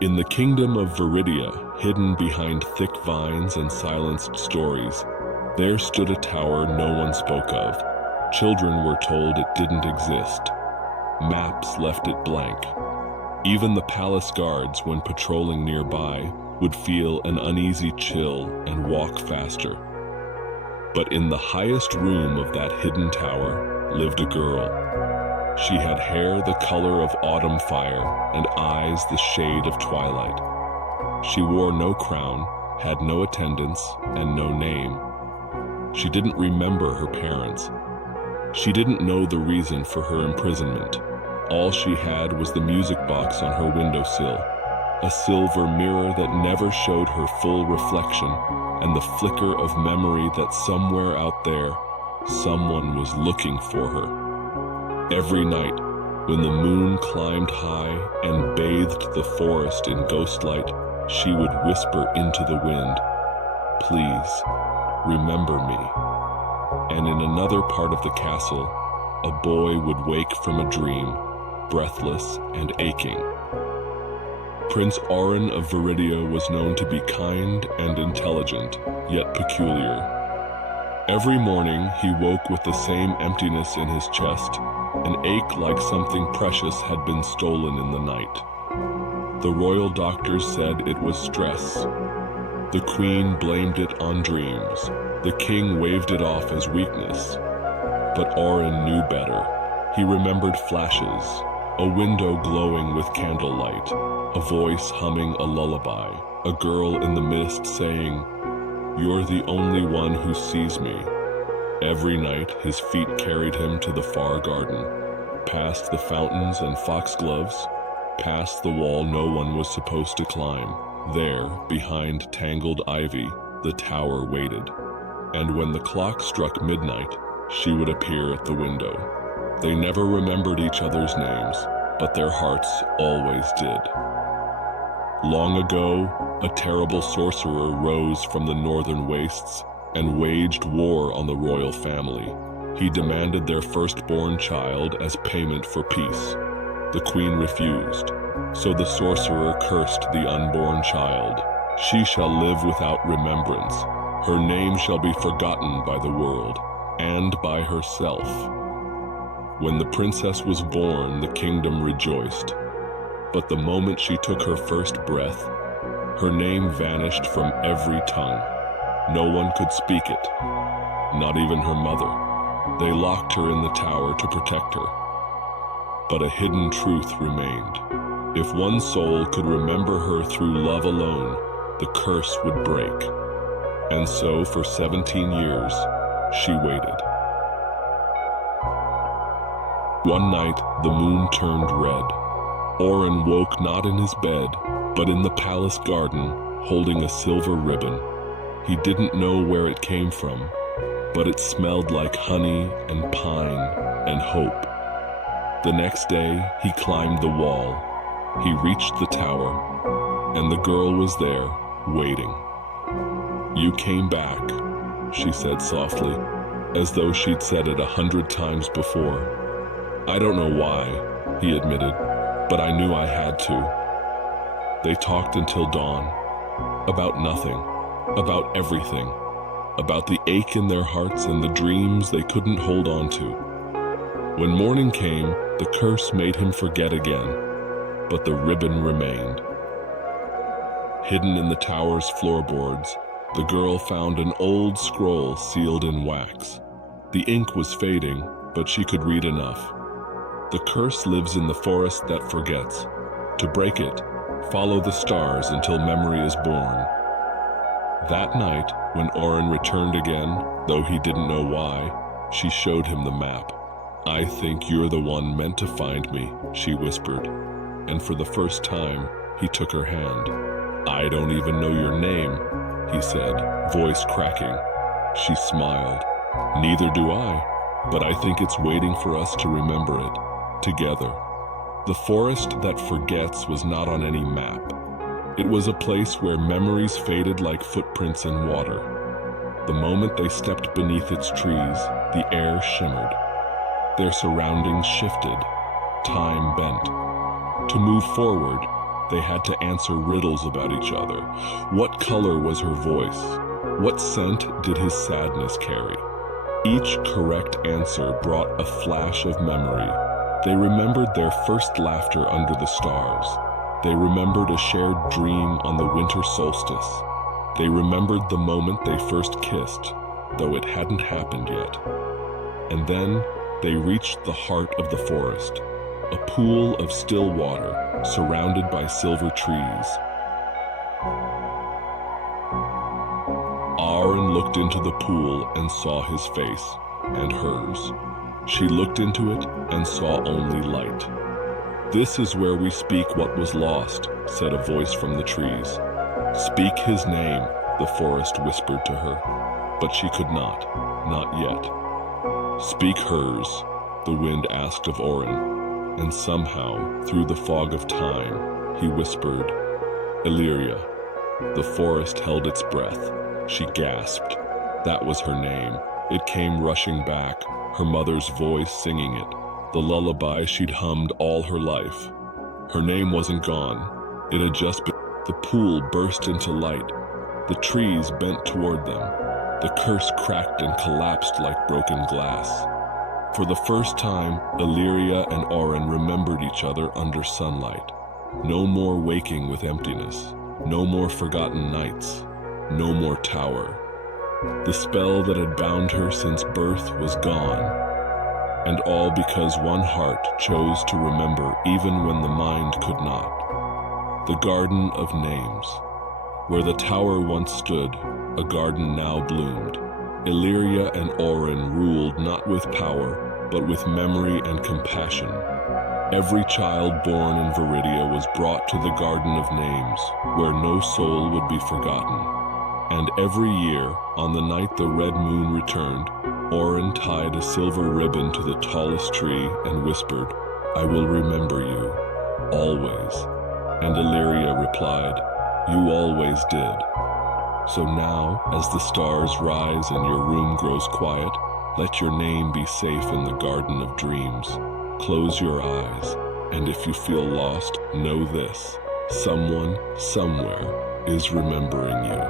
In the kingdom of Viridia, hidden behind thick vines and silenced stories, there stood a tower no one spoke of. Children were told it didn't exist. Maps left it blank. Even the palace guards, when patrolling nearby, would feel an uneasy chill and walk faster. But in the highest room of that hidden tower lived a girl. She had hair the color of autumn fire and eyes the shade of twilight. She wore no crown, had no attendants, and no name. She didn't remember her parents. She didn't know the reason for her imprisonment. All she had was the music box on her windowsill, a silver mirror that never showed her full reflection, and the flicker of memory that somewhere out there, someone was looking for her. Every night, when the moon climbed high and bathed the forest in ghostlight, she would whisper into the wind, "Please, remember me." And in another part of the castle, a boy would wake from a dream, breathless and aching. Prince Auren of Viridia was known to be kind and intelligent, yet peculiar. Every morning he woke with the same emptiness in his chest, an ache like something precious had been stolen in the night. The royal doctors said it was stress. The queen blamed it on dreams. The king waved it off as weakness. But Auren knew better. He remembered flashes, a window glowing with candlelight, a voice humming a lullaby, a girl in the mist saying, "You're the only one who sees me." Every night his feet carried him to the far garden, past the fountains and foxgloves, past the wall no one was supposed to climb. There, behind tangled ivy, the tower waited. And when the clock struck midnight, she would appear at the window. They never remembered each other's names, but their hearts always did. Long ago, a terrible sorcerer rose from the northern wastes and waged war on the royal family. He demanded their firstborn child as payment for peace. The queen refused, so the sorcerer cursed the unborn child. "She shall live without remembrance. Her name shall be forgotten by the world, and by herself." When the princess was born, the kingdom rejoiced. But the moment she took her first breath, her name vanished from every tongue. No one could speak it, not even her mother. They locked her in the tower to protect her. But a hidden truth remained. If one soul could remember her through love alone, the curse would break. And so, for 17 years, she waited. One night, the moon turned red. Auren woke not in his bed, but in the palace garden, holding a silver ribbon. He didn't know where it came from, but it smelled like honey and pine and hope. The next day, he climbed the wall. He reached the tower, and the girl was there, waiting. "You came back," she said softly, as though she'd said it 100 times before. "I don't know why," he admitted, "but I knew I had to." They talked until dawn, about nothing. About everything, about the ache in their hearts and the dreams they couldn't hold on to. When morning came, the curse made him forget again, but the ribbon remained. Hidden in the tower's floorboards, the girl found an old scroll sealed in wax. The ink was fading, but she could read enough. The curse lives in the forest that forgets. To break it, follow the stars until memory is born. That night, when Auren returned again, though he didn't know why, she showed him the map. "I think you're the one meant to find me," she whispered. And for the first time, he took her hand. "I don't even know your name," he said, voice cracking. She smiled. "Neither do I, but I think it's waiting for us to remember it, together." The forest that forgets was not on any map. It was a place where memories faded like footprints in water. The moment they stepped beneath its trees, the air shimmered. Their surroundings shifted. Time bent. To move forward, They had to answer riddles about each other. What color was her voice? What scent did his sadness carry? Each correct answer brought a flash of memory. They remembered their first laughter under the stars. They remembered a shared dream on the winter solstice. They remembered the moment they first kissed, though it hadn't happened yet. And then they reached the heart of the forest, a pool of still water surrounded by silver trees. Auren looked into the pool and saw his face and hers. She looked into it and saw only light. "This is where we speak what was lost," said a voice from the trees. "Speak his name," the forest whispered to her, but she could not yet. "Speak hers," the wind asked of Auren, and somehow, through the fog of time, he whispered, "Elirya." The forest held its breath. She gasped. That was her name. It came rushing back, her mother's voice singing it, the lullaby she'd hummed all her life. Her name wasn't gone. It had just been. The pool burst into light. The trees bent toward them. The curse cracked and collapsed like broken glass. For the first time, Elirya and Auren remembered each other under sunlight. No more waking with emptiness. No more forgotten nights. No more tower. The spell that had bound her since birth was gone. And all because one heart chose to remember even when the mind could not. The Garden of Names. Where the tower once stood, a garden now bloomed. Elirya and Auren ruled not with power, but with memory and compassion. Every child born in Viridia was brought to the Garden of Names, where no soul would be forgotten. And every year, on the night the red moon returned, Auren tied a silver ribbon to the tallest tree and whispered, "I will remember you, always." And Elirya replied, "You always did." So now, as the stars rise and your room grows quiet, let your name be safe in the Garden of Dreams. Close your eyes, and if you feel lost, know this: someone, somewhere, is remembering you.